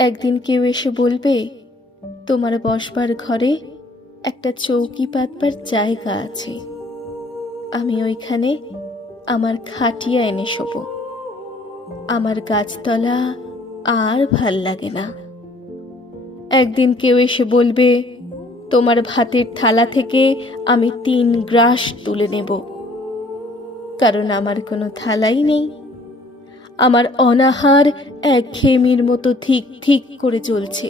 একদিন কেউ এসে বলবে, তোমার বসবার ঘরে একটা চৌকি পাতবার জায়গা আছে, আমি ওইখানে আমার খাটিয়া এনে শোবো। আমার গাছতলা আর ভাল লাগে না। একদিন কেউ এসে বলবে, তোমার ভাতের থালা থেকে আমি 3 গ্রাস তুলে নেব, কারণ আমার কোনো থালাই নেই। আমার অনাহার একঘেয়েমির মতো ঠিক ঠিক করে চলছে,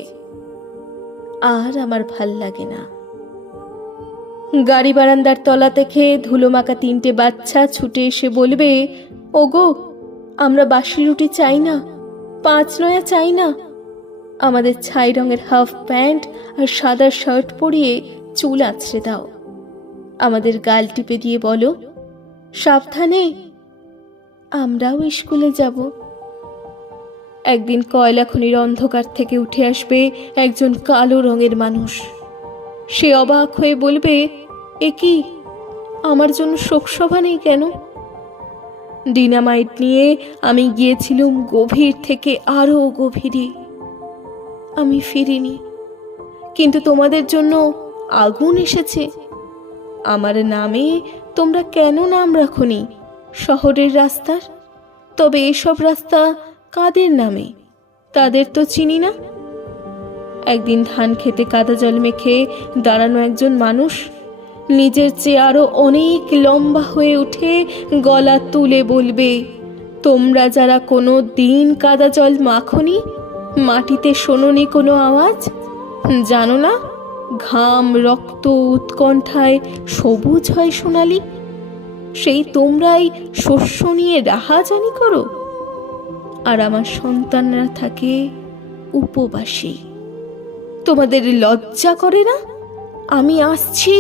আর আমার ভাল লাগে না। গাড়ি বারান্দার তলা থেকে ধুলোমাখা 3টে বাচ্চা ছুটে এসে বলবে, ওগো, আমরা বাসি রুটি চাই না, 5 নয়া চাই না। আমাদের ছাই রঙের হাফ প্যান্ট আর সাদা শার্ট পরিয়ে চুল আঁচড়ে দাও। আমাদের গাল টিপে দিয়ে বলো, সাবধানে, আমরাও স্কুলে যাব। একদিন কয়লা খনির অন্ধকার থেকে উঠে আসবে একজন কালো রঙের মানুষ। সে অবাক হয়ে বলবে, এ কি, আমার জন্য শোকসভা নেই কেন? ডিনামাইট নিয়ে আমি গিয়েছিলাম গভীর থেকে আরো গভীরে। আমি ফিরিনি, কিন্তু তোমাদের জন্য আগুন এসেছে। আমার নামে তোমরা কেন নাম রাখোনি শহরের রাস্তার? তবে এসব রাস্তা কাদের নামে, তাদের তো চিনি না। একদিন ধান খেতে কাদা জল মেখে দাঁড়ানো একজন মানুষ নিজের চেয়ে আরো অনেক লম্বা হয়ে উঠে গলা তুলে বলবে, তোমরা যারা কোনো দিন কাদা জল মাখনি, মাটিতে শোনোনি কোনো আওয়াজ, জানো না ঘাম, রক্ত, উৎকণ্ঠায় সবুজ হয় সোনালি, সেই তোমরাই শস্য নিয়ে রাহাজানি করো, আর আমার সন্তানরা থাকে উপবাসী। তোমাদের লজ্জা করে না? আমি আসছি।